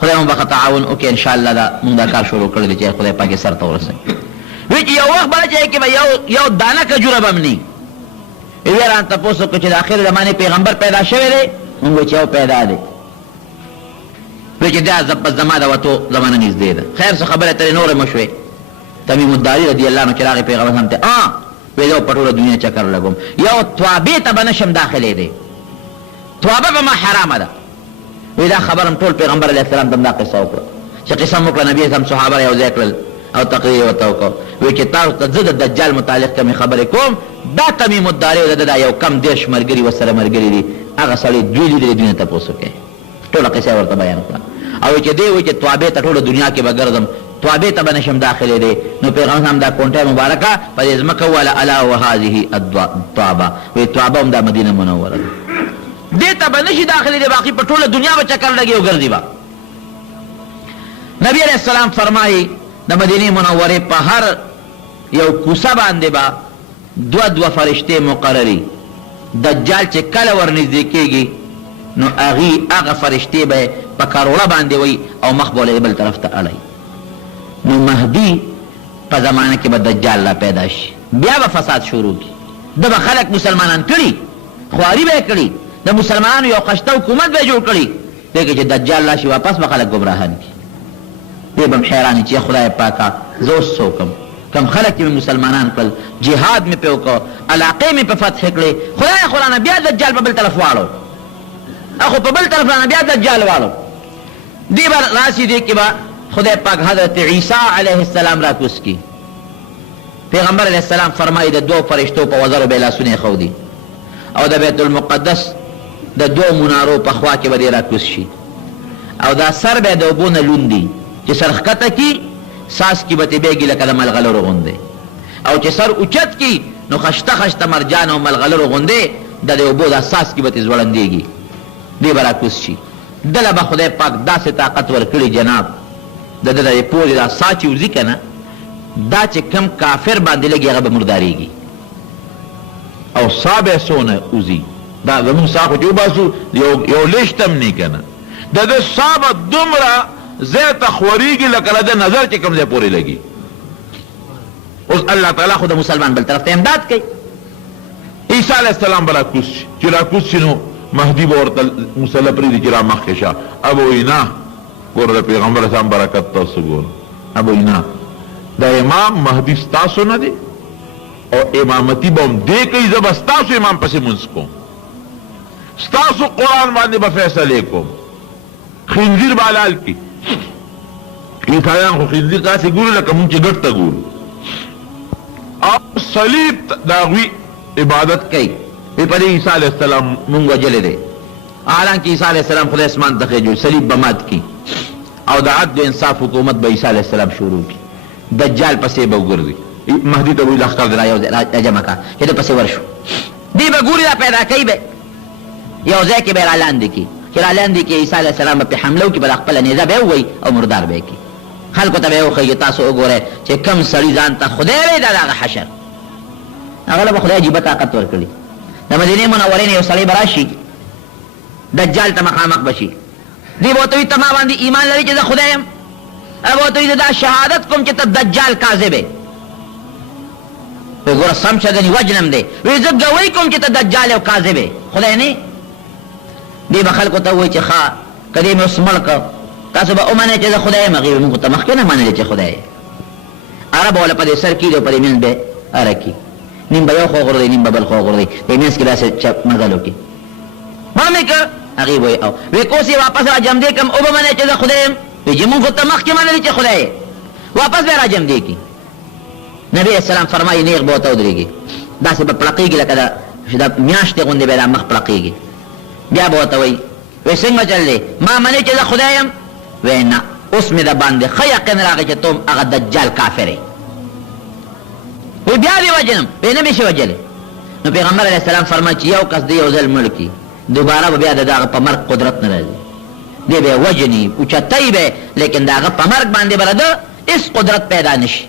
خدای مو به تعاون وکړي انشاءالله دا موږ دا کار شروع کړی دی چې خدای پاک یې سر ته ورسوي وی چې یو وخت به چې کې به یو دانه کجوره به مني وی رانه تپوس وکړه چې د آخر زمانې پیغمبر پیدا شوی دی موږ چې یو پیدا دی وی چې دا زما د وتو زمانه نږدې ده خیر څه خبره ترې نورې مه شوې تمیم الداري رضي الله عنه چې راغی پیغمبر هم ته وی زه په ټوله دنیا چکر لګوم یو توابې ته به نشم داخلېدی توابه به ما حرامه ده وی دا خبر هم ټول پیغمبر علیه السلام ته هم دا قصه وکړه چې قصه هم وکړه نبي اسلام صحابه یو ځای کړل او تقریر یې ورته وکړ وی چې تاسو ته زه د دجال متعلق کمې خبرې کوم دا تمیم الداري او دا یو کم دېرش ملګري ورسره ملګري دي هغه سړی دوی لیدلې دنیا تپوس وکړي ټوله قصه یې ورته بیان کړه او چې دی وی چې توابې ته ټوله دنیا کې به ګرځم توابې ته به نشم داخلېدی نو پیغمبر هم دا کونټه مبارکه په دې ځمکه وویله الا وهذه الطوابه وی توابه هم دا مدینه منوره ده دې ته به نشي داخلېدی باقي په ټوله دنیا به چکر لګي او ګرځي به نبی علیه السلام فرمایي د مدینې منورې په هر یو کوڅه باندې به دوه فرشتې مقرري دجال چې کله ورنږدې کېږي نو هغه فرشتې به په کروړه باندې وي او مخ به بل طرف ته اړوي نو مهدي په زمانه کې به دجال لا پیدا شي بیا به فساد شروع کړي ده به خلک مسلمانان کړي خواري به یې کړي د مسلمانانو یو خشته حکومت به یې جوړ کړي لیکن چې دجال راشي واپس به خلک ګمراهان کړي دی به م حیران چې خدای پاکه زه اوس څه وکړم کم خلک چې مې مسلمانان کړل جهاد مې پې وکړه علاقې مې په فتح کړې خدای خورانه بیا دجال په بل طرف واړو اخو په بل طرف رانه بیا دجال واړو دی به راشي دی کې به خدای پاک حضرت عیسی علیه السلام را کوز کی پیغمبر علیه السلام فرمایي د دوو فرشتو په وزرو به یې لاسونه ایښودي او د بیت المقدس د دوو منارو په خوا کې به دې را کوز شي او دا سر به یې د اوبو نه لوندي چې سر ښکته کي ساس کې به تې بیږي لکه د ملغلرو غوندې او چې سر اوچت کي نو خشته خشته مرجان او ملغلرو غوندې د دې اوبو دا ساس کې به تې ځوړندېږي دی به را کوز شي دله به خدای پاک داسې طاقت ورکړي جناب د ده د پوزې دا سا چې وځي که نه دا چې کم کافر باندې لګي هغه به مردارېږي او سا به یې څونه وځي دا زمونږ سا خو چې وباسو یو لیشت هم نه که نه د ده سا به دومره ځای ته خورېږي لکه له ده نظر چې کوم ځای پورې لګي اوس الله تعالی خو د مسلمان بل طرف ته امداد کوي عیسی علیه السلام به را کوز شي چې را کوز شي نو مهدی به ورته مسله پرېږدي چې را مخکې شه ابه وایي نه ګوره د پیغمبر اسلام برکت تاسو ګوره ابه وایي نه دا امام مهدي ستاسو نه دی او امامتي به هم دې کوي زه به ستاسو امام پسې مونځ کوم ستاسو قرآن باندې به فیصلې کوم خنزیر به حلال کړي عیسایان خو خنزیر داسې ګوري لکه مونږ چې ګټ ته ګورو او صلیب د هغوی عبادت کوي وی په دې عیسی علیه السلام مونږ وجلی دی حالانکه عیسی علیه السلام خدای اسمان ته خېجوي صلیب به مات کړي او د عدل و انصاف حکومت به عیسی علیه السلام شروع کړي دجال پسې به وګرځي مهدي ته وایي لښکر دې را جمع کړه چې ده پسې ورشو دی به ګوري را پیدا کوي به یو ځای کې به یې رالاندې کړي چې رالاندې کړي عیسی علیه السلام به پرې حمله وکړي به د خپله نیزه به یې ووایي او مردار به یې کړي خلکو ته به یې وښیي تاسو وګورئ چې کوم سړي ځان ته خدای وایي دا د هغه حشر هغه له به خدای عجیبه طاقت ورکړي د مدینې منورې نه یو سړی به راشي دجال ته مخامخ به شي دی به ورته وایي ته ما باندې ایمان لري چې زه خدای یم هغه ته دا شهادت کوم چې ته دجال کاذب یې. ګوره سم شه ګنې وجنم دی. وی زه ګوی کوم چې ته دجال او کاذب یې، خدای نه. دی به خلکو ته وایي چې ښه که دې مې اوس مړ کړ تاسو به ومنئ چې زه خدای یم. هغې موږ ته مخکې نه منلې چې خدای یې. عرب والا په دې سر کېږي او په دې منځ به ارکي، نیم به یو خوا غورځوي نیم به بل خوا غورځوي، دې منځ کې داسې مزل وکړي. ما مې کړ هغې وایي او وی کوس یې واپس را جمدې کړم او به منئ چې زه خدای یم. وی چې موږ ته مخکې منلې چې خدای یې، واپس به را جمدې کړي. نبی علیہ السلام فرمایي نیغ به ورته ودرېږي، داسې به پړقېږي لکه دا میاشتې غوندې به دا مخ پړقېږي. بیا به ورته وایي وی څنګه چل دی، ما منې چې زه خدای یم؟ وی نه، اوس مې د باندې ښه یقین راغی چې ته هم هغه دجال کافر یې. وی بیا دې وجنم؟ وی نه مې شي وجلی. نو پیغمبر علیه السلام فرمایي چې یو کس دی یو ځل مړ کړي دوباره به بیا د هغه په مرګ قدرت نه راځي. دی به یې وجني اوچتی به، لیکن د هغه په مرګ باندې به د هېڅ قدرت پیدا نه شي،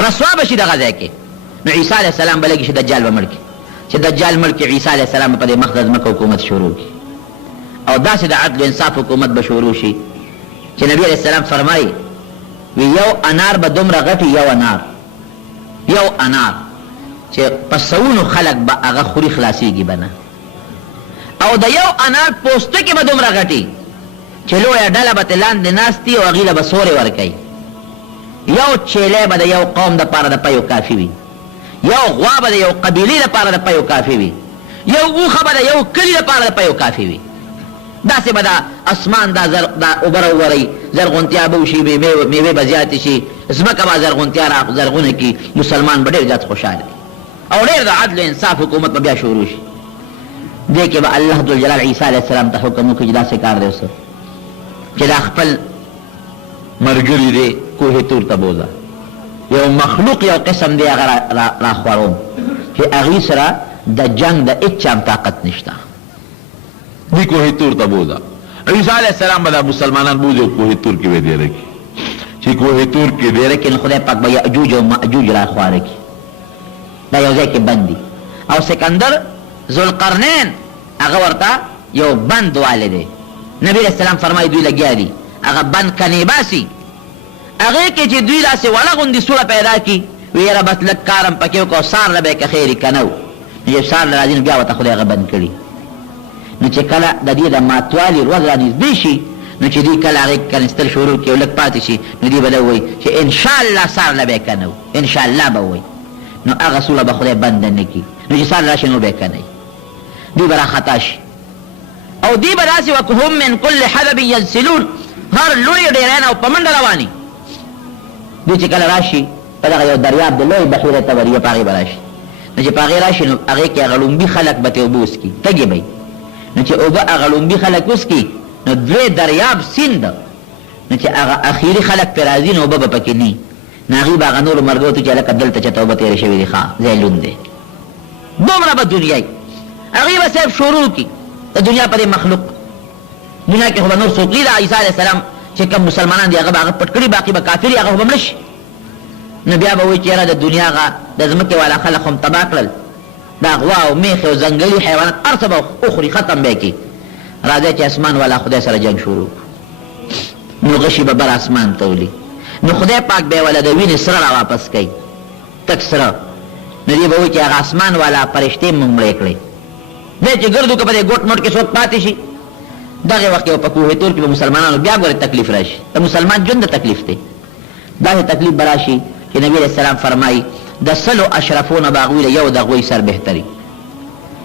رسوا به شي دغه ځای کې. نو عیسی علیه السلام به لګي چې دجال به مړ کړي. چې دجال مړ کړي عیسی علیه السلام په دې مخ د ځمکه حکومت شروع کړي او داسې د عدل انصاف حکومت به شروع شي چې نبی علیه السلام فرمایي وی یو انار به دومره غټي، یو انار چې په سوونو خلک به هغه خوري خلاصېږي به نه، او د یو انار پوستکې به دومره غټي چې لویه ډله به ترې لاندې ناستي او هغې له به سورې ورکوي. یو چیلی به د یو قوم دپاره د پیو کافي وي، یو غوا به د یو قبیلې دپاره د پیو کافي وي، یو اوښه به د یو کلي دپاره د پیو کافي وي. داسې به دا اسمان دا اوبه راوورئ، زرغونتیا به وشي، میوې به زیاتې شي، ځمکه به زرغونتیا زرغونه کړي، مسلمان به ډېر زیات خوشحاله وي او ډېر د عدل و انصاف حکومت به بیا شروع شي. دې کې به الله ذوالجلال عیسی علیه السلام ته حکم وکړي چې داسې کار دی اوس چې دا خپل مرګري دی کوه تور ته بوځه، یو مخلوق یو قسم دی هغه را خوروم چې هغې سره د جنگ د هېچ چا طاقت نشته. دی کوه تور ته بوځه. عیسی علیه السلام به دا مسلمانان بوځي او کوه تور کې به دیره کړي. چې کوه تور کې دیره کړي نو خدای پاک به یأجوج او مأجوج را خواره کړي، دا یو ځای کې بند دي. او سکندر ذوالقرنین هغه ورته یو بند والی دی. نبی علیه السلام فرمایي دوی لګیا دي هغه بند کنې باسي، هغې کې چې دوی داسې وړه غوندې سوړه پیدا کړي وی یاره بس لږ کارم پکې وکړه او سار له به یې که خیر یې که نه و. نو چې سار له راځي نو بیا ورته خدای هغه بند کړي. نو چې کله د دې د ماتوالي ورځ را نږدې شي نو چې دوی کله هغې کنستل شروع کړي او لږ پاتې شي نو دوی به ده ووایي چې انشاءالله سار له به یې که نه و، انشاءالله به ووایي. نو هغه سوړه به خدای بنده نه کړي، نو چې سار راشي نو به یې که نه وي، دوی به راخطا شي او دوی به داسې وکهم من کل حدب ینسلون، هر لوی ډېران او په منډه رواني. دوی چې کله راشي په دغه یو دریاب د لوی بحیرې ته وري په هغې به راشي. نو چې په هغې راشي نو هغې کې هغه لومبي خلک به ترې اوبه وڅکي، تږي به نو چې اوبه هغه لومبي خلک وڅکي نو دوی دریاب سیند نو چې هغه اخري خلک پرې راځي نو اوبه به پکې نه وي. نو هغې به هغه نورو ملګرو ته چې هلکه دلته چېرته اوبه تېرې شوې دي ښه ځای لوند دی، دومره به دنیا وي. هغې به صاحب شروع کړي د دنیا په دې مخلوق. دنیا کې خو به نور څوک نه د عیسی علیه السلام چې کوم مسلمانان دي هغه به هغه پټ کړي، باقي به کافر هغه خو به مړه شي. نو بیا به وایي چې یاره د دنیا هغه د ځمکې والا خلک هم تباه کړل، دا غوا او میخې او ځنګلي حیوانات هر څه به وخوري، ختم به یې کړي. راځئ چې اسمان والا خدای سره جنګ شروع نو غشي به بر اسمان ته ولي، نو خدای پاک به یې والا د وینې سره را واپس کوي، تک سره. نو دې به وایي چې هغه اسمان والا فرشتې مونږ مړې کړې. دی چې ګردو که په دې ګوټ موټ کې څوک پاتې شي دغه وخت یو په کوه تور کې به مسلمانانو بیا ګورې تکلیف راشي. د مسلمان ژوند د تکلیف دی، داسې تکلیف به راشي چې نبی علیه السلام فرمایي د سلو اشرفو نه به هغوی له یو د هغوی سر بهتري.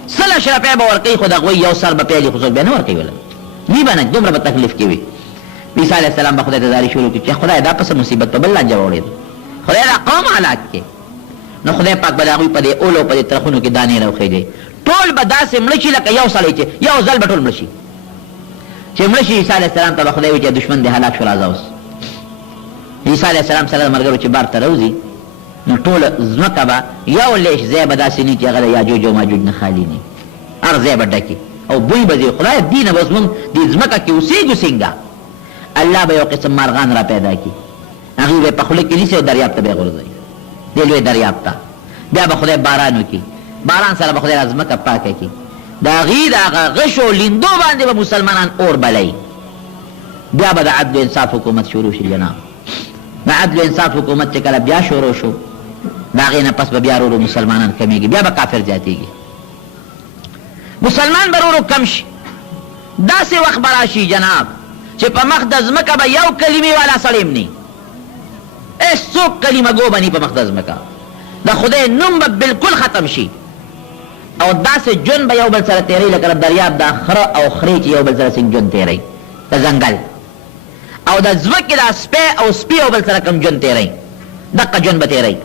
سل اشرفی به ورکوي خو د هغوی یو سر به پیلي خو څوک بیا نه ورکوي وله وي به نه، دومره به تکلیف کې وي. عیسی علیه السلام به خدای ته زاري شروع کړي چې خدای دا پسه مصیبت په بل لانجه واوړېد، خدای دا قوم هلاک کړي. نو خدای پاک به د هغوی په دې اولو په دې ترخونو کې دانې راوخېږي، ټول به داسې مړه شي لکه یو سړی چې یو ځل به ټول مړه شي. چې مړه شي عیسی علیه السلام ته به خدای وایي چې دشمن دې هلاک شو راځه اوس. عیسی علیه السلام سره د ملګرو چې بار ته راوځي نو ټوله ځمکه به یو لیش ځای به داسې نه چې هغه د یاجوج او ماجوج نه خالي نه، هر ځای به ډکي او بوی به ځي. خدای دې نه به اوس مونږ دې ځمکه کې اوسېږو څنګه؟ الله به یو قسم مارغان را پیدا کړي، هغوی به یې په خوله کې نیسي او دریاب ته به یې غورځوي، دې لوی دریاب ته. بیا به خدای باران وکړي، باران سره به خدای را ځمکه پاکه کړي، د هغې د هغه غشو لیندو باندې به مسلمانان اور بلوي. بیا به د عدل و انصاف حکومت شروع شي جناب. د عدل و انصاف حکومت چې کله بیا شروع شو د هغې نه پس به بیا ورو مسلمانان کمیږي، بیا به کافر زیاتېږي، مسلمان به ورو کم شي. داسې وخت به راشي جناب چې په مخ د ځمکه به یو کلمې والا سړی هم نه، هېڅوک کلمه ګو به نه په مخ د ځمکه، د خدای نوم به بالکل ختم شي، او داسې جون به یو بل سره تیری لکه د دریاب دا خره او خرې چې یو بل سره څنګه جون تیری د ځنګل، او د ځمکې دا سپی او سپي یو بل سره کوم جون تیری دقه جون به تیری.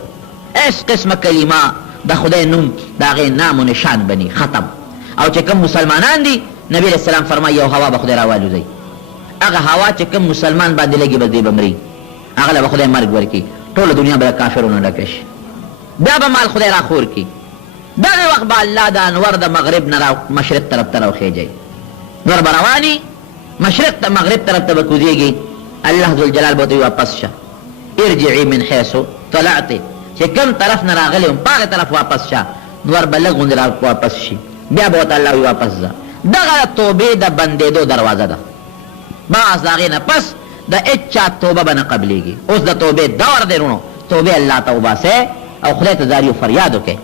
هېڅ قسمه کلمه د خدای نوم د هغې نام و نشان بني ختم. او چې کوم مسلمانان دي نبی علیہ السلام فرمایي یو هوا به خدای راوالوځي، هغه هوا چې کوم مسلمان باندې لګي بس دی به مري، هغه له به خدای مرګ ورکړي، ټوله دنیا به د کافرونو ډکه شي، بیا به مال خدای راخور کړي. دغه وخت به الله د انور د مغرب نه مشرق طرف ته راوخېږي، نور به رواني مشرق ته مغرب طرف ته به کوزېږي، الله ذوالجلال به ورته واپس شه ارجعي من حیث طلعتِ، چې کوم طرف نه راغلی وم په هغې طرف واپس شه، نور به لږ غوندې واپس شي، بیا به ورته الله وي واپس ځه. دغه توبې د بندېدو دروازه ده، بعض د هغې نه پس د هېچا توبه به نه قبلېږي. اوس د توبې دور دی رونو، توبې الله ته وباسئ او خدای ته زاري و فریاد وکړئ.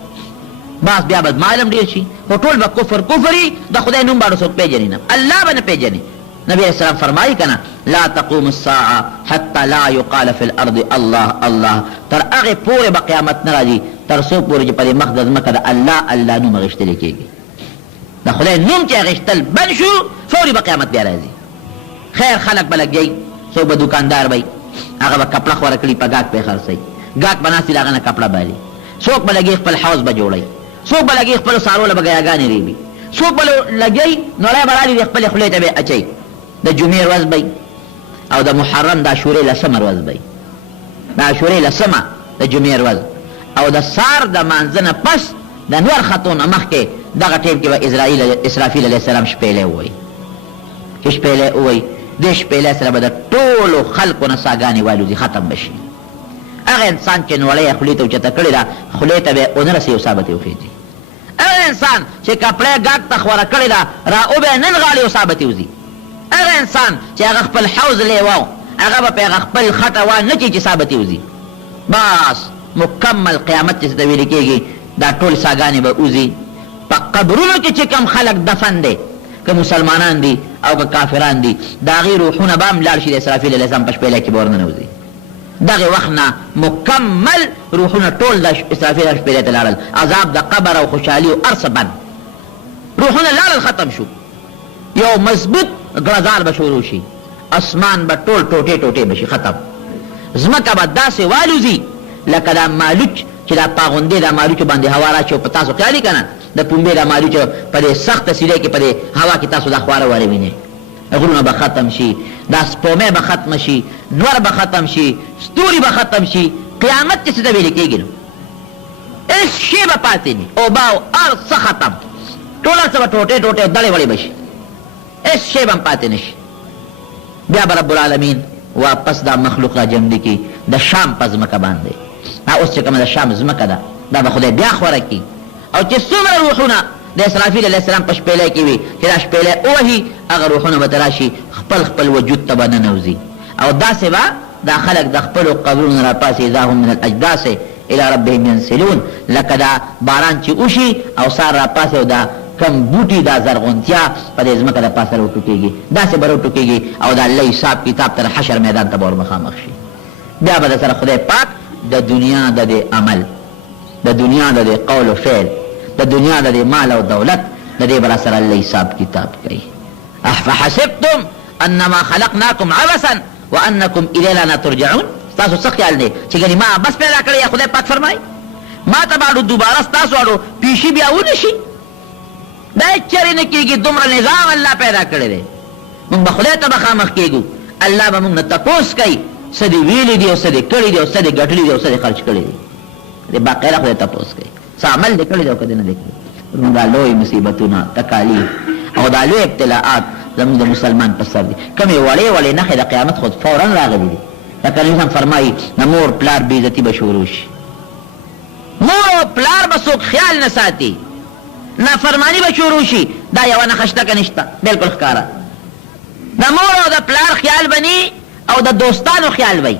بعض بیا به معلوم ډېر شي، خو ټول به کفر وي، د خدای نوم باندې څوک پېژني نه، الله به نه پېژني. نبی علیہ السلام فرمایي که نه لا تقوم الساعه حتی لا یقال فی الارض الله الله، تر هغې پورې به قیامت نه راځي تر څو پورې چې په دې مخ د ځمکه د الله نوم اخېستلی کېږي. د خدای نوم چې اخېستل بند شو فوري به قیامت بیا راځي. خیر خلک به لګیږي، څوک به دوکاندار وي هغه به کپړه خوره کړي په ګاک پې خرڅوي، ګاک به ناست وي د هغه نه کپړه بالي، څوک به لګي خپل حوض به جوړوي، څوک به لګي خپلو څاروو له به ګیاګانې ریبي، څوک به لګی نوری به رالي د خپلې خولې ته به یې اچوي. د جمعې ورځ به او د محرم د عاشورې لسمه ورځ به د عاشورې لسمه د جمعې ورځ او د سار د مانځه نه پس د نور ختو نه مخکې دغه ټیم کې به اسرافیل علیه السلام شپېلی ووایي، چې شپېلی ووایي دې شپېلی سره به د ټولو خلکو نه ساګانې والوځي، ختم به شي. هغه انسان چې نوړۍ یې خولې ته اوچته کړې ده خولې ته به یې ونه رسي او سا به ترې وخېږي. هغه انسان چې کپړی ګاک ته خوره کړې ده را او به یې نن غاړې او سا به ترې وځي. هغه انسان چې هغه خپل حوض لیواو هغه به په هغه خپل خټه وانچي چې سا به ترې وځي. بس مکمل قیامت چې ته ویلې کېږي دا ټول ساګانې به وځي. په قبرونو کې چې کوم خلک دفن دی که مسلمانان دي او که کافران دي د هغې روحونه به هم لاړ شي د اسرافیل علیه السلام په شپېلی کې به ورننوځي. دغه وخت نه مکمل روحونه ټول د اسرافیل شپېلی ته لاړل، عذاب د قبر او خوشحالي او هر څه بند، روحونه لاړل ختم شو. یو مضبوط ګړزار به شروع شي، اسمان به ټول ټوټې ټوټې به شي ختم، ځمکه به داسې والوځي لکه دا مالوچ چې دا پاغوندې دا مالوچو باندې هوا راچي او په تاسو خیال یې که نه د پنبې دا مالوچ په دې سخته سیلۍ کې په دې هوا کې تاسو دا خواره واره وینئ، غرونه به ختم شي، دا سپومۍ به ختمه شي، نور به ختم شي، ستوري به ختم شي، قیامت چې څه ته ویلې کېږي نو هېڅ شی به پاتې نه، اوبه او هر څه ختم، ټول هر څه به ټوټې ټوټې دړې وړې به شي، هېڅ شی به هم پاتې نه شي. بیا به رب العالمین واپس دا مخلوق را جمع کړي د شام په ځمکه باندې. اوس چې کومه د شام ځمکه ده دا به خدای بیا خوره کړي، او چې څومره روحونه د اسرافیل علیه السلام په شپېلی کې وي چې دا شپېلی ووهي هغه روحونه به ته راشي خپل وجود ته به ننوځي، او داسې به دا خلک د خپلو قبرونو نه راپاسي اذا هم من الاجداث الى ربهم ینسلون، لکه دا باران چې وشي او سار راپاسي او دا کم بوټي دا زرغونتیا په دې ځمکه د پاسه راوټوکېږي، داسې به راوټوکېږي او د الله حساب کتاب تر حشر میدان ته به ور مخامخ شي. بیا به د سره خدای پاک د دنیا د دې عمل، د دنیا د دې قول و فعل، د دنیا د دې مال او دولت د دې به را سره الله حساب کتاب کوي. افحسبتم انما خلقناکم عبثا وانکم الینا لا ترجعون. ستاسو څه خیال دی چې ګنې ما بس پیدا کړی یا خدای پاک فرمایي ما ته باړو دوباره ستاسو اړو پیشي بیا ونه شي؟ دا چرې نه کېږي، دومره نظام الله پیدا کړی دی. موږ به خدای ته مخامخ کېږو، الله به موږ نه تپوس کوي څه دې ویلي دي او څه دې کړي دي او څه دې ګټلي دي او څه دې خرچ کړي دي. دې باقاعده خدای تپوس کوي څه عمل دې کړی دی او که دې نه دې کړي. زموږ دا لوی مصیبتونه، تکالیف او دا لوی ابتلاعات زموږ د مسلمان په سر دي. کومې وړې وړې نښې د قیامت خود فورا راغلي دي. لکه نبي فرمایي د مور پلار بې عزتي به شروع شي، مور او پلار به څوک خیال نه ساتي، نافرمانی به شروع شي. دا یوه نښه شته که نشته؟ بلکل ښکاره د مور او د پلار خیال بنی او د دوستانو خیال بی،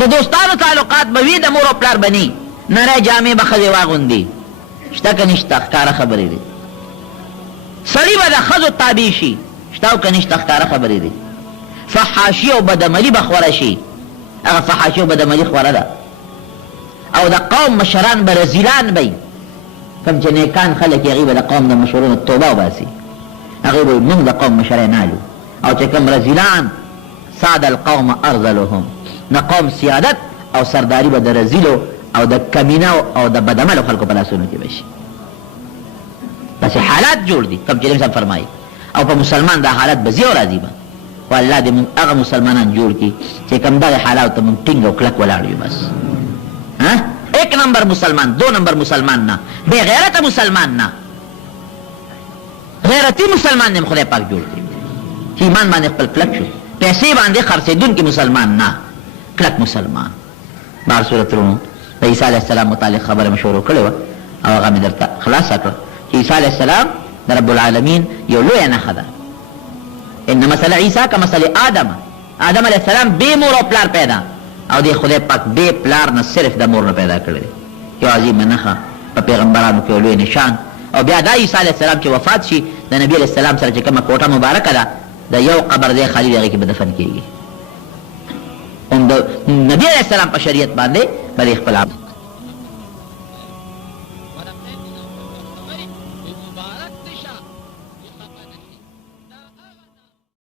د دوستانو تعلقات بوی، د مور او پلار بنی. نره جامع بخزی واغوندی، شتا که نشتا اخکار خبری دی. سړی به د ښځو تابع شي، شتا او که نشتا اخکار خبری دی. فحاشی او بدعملي به خوره شي، هغه فحاشی او بدعملي خوره ده. او د قوم مشران به رزیلان بی، کم چې نیکان خلک هغوی به د قوم د مشرونو توبه وباسي، هغوی به موږ د قوم مشرۍ نالو. او چې کوم رزیلان ساد القوم ارذلهم، د قوم سیادت او سرداری به د رزیلو او د کمینه او د بدعملو خلکو په لاسونو کې بشي. پس حالات جوړ دي کوم چې نبي صاحب فرمایي، او په مسلمان دا حالت به ځي او راځي به. خو الله دې موږ هغه مسلمانان جوړ کړي چې کوم دغه حالاتو ته موږ ټینګ او کلک ولاړ یو. بس ایک نمبر مسلمان، دو نمبر مسلمان نه، بے غیرت مسلمان نه، غیرتی مسلمان نه خدای پاک جوړ کړي چې ایمان باندې خپل کلک شو، پیسې باندې خرڅېدونکي مسلمان نه، کلک مسلمان. بهر صورت ورونو د عیسی علیه السلام متعلق خبره مې شروع کړې وه او هغه مې درته خلاصه کړه چې عیسی علیه السلام د رب العالمین یو لویه نښه ده. ان مثل عیسی کمثل آدم، آدم علیه السلام بې مور او پلار پیدا، او دی خدای پاک بے پلار نه صرف د مور نه پیدا کړی. یو عظیمه نښه په پیغمبرانو کې لوی نشان. او بیا دا عیسی علیه السلام چې وفات شي، د نبي علیه السلام سره چې کومه کوټه مبارکه ده د یو قبر دی خالی دی، هغې کې به دفن کېږي. هم د نبي علیه السلام په شریعت باندې به خپل